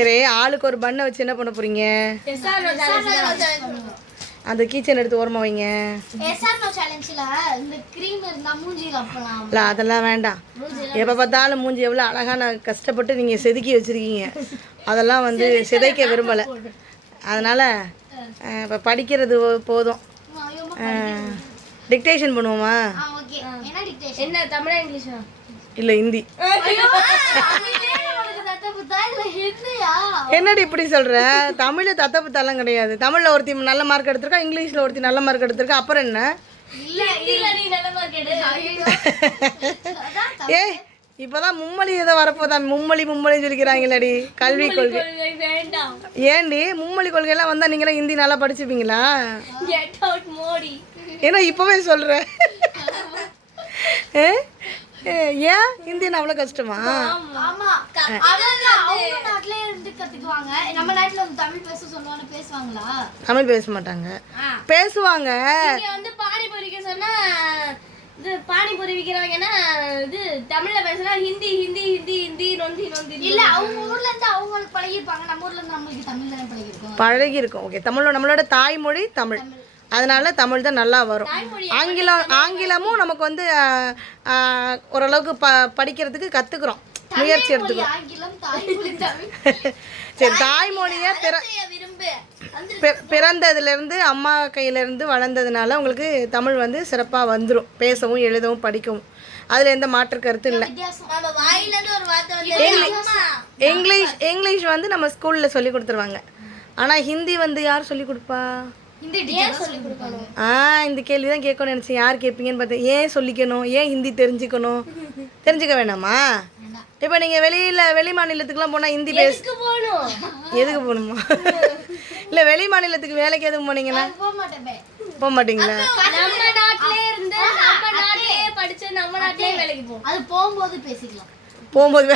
சரி ஆளுக்கு ஒரு பண்ணை வச்சு என்ன பண்ண போறீங்க? அந்த கீச்சன் எடுத்து ஓரமா வைங்க. இல்லை அதெல்லாம் வேண்டாம். எப்போ பார்த்தாலும் மூஞ்சி எவ்வளோ அழகான கஷ்டப்பட்டு நீங்கள் செதுக்கி வச்சுருக்கீங்க. அதெல்லாம் வந்து சிதைக்க விரும்பலை. அதனால் இப்போ படிக்கிறது போதும். டிக்டேஷன் பண்ணுவோமா? என்ன தமிழா இங்கிலீஷா? இல்லை ஹிந்தி. என்னடி இப்படி சொல்கிற தமிழ் தத்த புத்தாலாம் கிடையாது. தமிழில் ஒருத்தி நல்ல மார்க் எடுத்திருக்கா இங்கிலீஷில் ஒருத்தி நல்ல மார்க் எடுத்திருக்கா அப்புறம் என்ன? ஏ இப்போதான் மும்மொழி ஏதோ வரப்போதா? மும்மொழி மும்மொழி சொல்லிக்கிறாங்களேடி கல்வி கொள்கை. ஏண்டி மும்மொழி கொள்கையெல்லாம் வந்தால் நீங்களாம் ஹிந்தி நல்லா படிச்சுப்பீங்களா? ஏன்னா இப்போவே சொல்கிறேன் ஏன்? ஹிந்தி என்ன அவ்வளோ கஷ்டமா? ஆமா. அவங்க அவங்க நாட்டுல இருந்து கத்துக்குவாங்க. நம்ம நாட்டுல வந்து தமிழ் பேச சொல்லுவாங்க பேசுவாங்களா? தமிழ் பேச மாட்டாங்க. பேசுவாங்க. இங்க வந்து பானிபூரிக்கு சொன்னா இது பானிபூரி விக்கிறவங்கன்னா இது தமிழ்ல பேசினா ஹிந்தி ஹிந்தி ஹிந்தி ஹிந்தி நொந்தி நொந்தி இல்ல அவங்க ஊர்ல இருந்து அவங்களுக்கு பழகிருப்பாங்க நம்ம ஊர்ல இருந்து நம்மளுக்கு தமிழ் தானே பழகிருக்கோம் பழகி இருக்கும் ஓகே தமிழோட நம்மளோட தாய்மொழி தமிழ். அதனால தமிழ் தான் நல்லா வரும். ஆங்கிலம் ஆங்கிலமும் நமக்கு வந்து ஓரளவுக்கு ப படிக்கிறதுக்கு கற்றுக்குறோம் முயற்சி எடுத்துக்கிறோம். சரி தாய்மொழியை பிற பிறந்ததுலேருந்து அம்மா கையிலேருந்து வளர்ந்ததுனால உங்களுக்கு தமிழ் வந்து சிறப்பாக வந்துடும் பேசவும் எழுதவும் படிக்கவும். அதில் எந்த மாற்று கருத்தும் இல்லை. இங்கிலீஷ் இங்கிலீஷ் வந்து நம்ம ஸ்கூலில் சொல்லி கொடுத்துருவாங்க. ஆனால் ஹிந்தி வந்து யார் சொல்லி கொடுப்பா? ஆ இந்த கேள்வி தான் கேட்கணும்னு நினச்சேன். யார் கேட்பீங்கன்னு பார்த்தேன் ஏன் சொல்லிக்கணும்? ஏன் ஹிந்தி தெரிஞ்சுக்கணும்? தெரிஞ்சுக்க வேணாமா? இப்போ நீங்கள் வெளியில் வெளி மாநிலத்துக்குலாம் போனால் ஹிந்தி பேச எதுக்கு போகணுமா? இல்லை வெளி மாநிலத்துக்கு வேலைக்கு எதுவும் போனீங்கன்னா? போக மாட்டேன். பே. போக மாட்டீங்களா? நம்ம நாட்டிலே இருந்து நம்ம நாட்டிலே படிச்சு நம்ம நாட்டிலே வேலைக்கு போவோம் அது போகும்போது பேசிக்கலாம். போகும்போது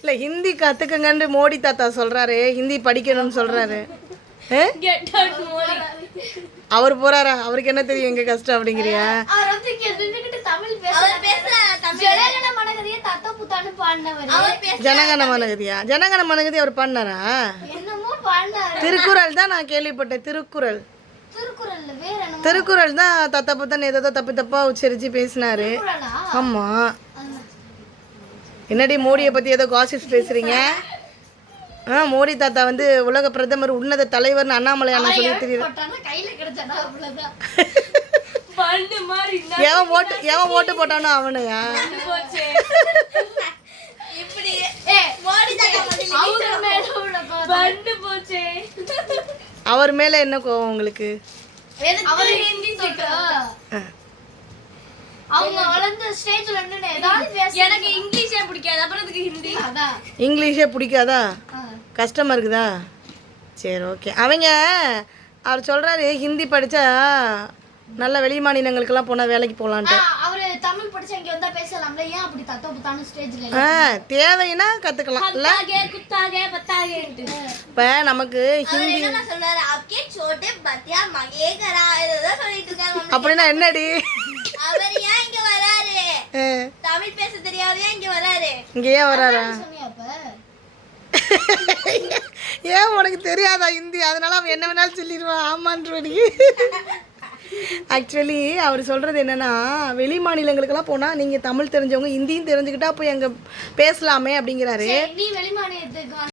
இல்லை ஹிந்தி கற்றுக்குங்கன்னு மோடி தாத்தா சொல்கிறாரு ஹிந்தி படிக்கணும்னு சொல்கிறாரு அவர் போகிறாரா அவருக்கு என்ன தெரியும்? எங்கள் கஷ்டம் அப்படிங்கிறியா? ஜனகன மனகதியை ஜனகன மனகதி அவர் பண்ணாரா என்னமோ பாடினாரு. திருக்குறள் தான் நான் கேள்விப்பட்டேன். திருக்குறள். திருக்குறள் தான் தத்த புத்தன் ஏதோ தப்பு தப்பா உச்சரிச்சு பேசினாரு. ஆமா. என்னடி மோடியை பத்தி ஏதோ காசிப்ஸ் பேசுறீங்க? ஆ மோடி தாத்தா வந்து உலக பிரதமர் உன்னத தலைவர்னு அண்ணாமலை அண்ணா சொல்லி தெரியுது. எவன் ஓட்டு எவன் ஓட்டு போட்டானோ அவனையா அவர் மேல என்ன கோவம் உங்களுக்கு? இங்கிலீஷே பிடிக்காது? அப்புறம் அதுக்கு ஹிந்தி அதான் இங்கிலீஷே பிடிக்காதா ஆ. கஷ்டமா இருக்குதா சரி ஓகே. அவங்க அவர் சொல்றாரு ஹிந்தி படிச்சா நல்ல வெளி மாநிலங்களுக்கெல்லாம் போனால் வேலைக்கு போகலான்ட்டு ஆ, அவரு தமிழ் படிச்சு இங்க வந்தா பேசலாம்ல? ஏன் அப்படி தத்த புத்தான்னு ஸ்டேஜ்ல ஆ தேவைன்னா கற்றுக்கலாம் இல்லை பத்தாகே குத்தாகே இப்போ நமக்கு ஹிந்தி சொல்றாரு? சொல்லிட்டு இருக்காங்க. அப்படின்னா என்னடி? அவர் ஏன் இங்க வராரு? ஆ, தமிழ் பேச தெரியாது ஏன் இங்க வராரு? இங்க ஏன் வராரா ஏன் உனக்கு தெரியாதா ஹிந்தி அதனால அவன் என்ன வேணாலும் சொல்லிடுவான். ஆமான்றடி. ஆக்சுவலி அவர் சொல்கிறது என்னென்னா வெளி மாநிலங்களுக்கெல்லாம் போனால் நீங்கள் தமிழ் தெரிஞ்சவங்க ஹிந்தியும் தெரிஞ்சுக்கிட்டா போய் அங்கே பேசலாமே அப்படிங்கிறாரு.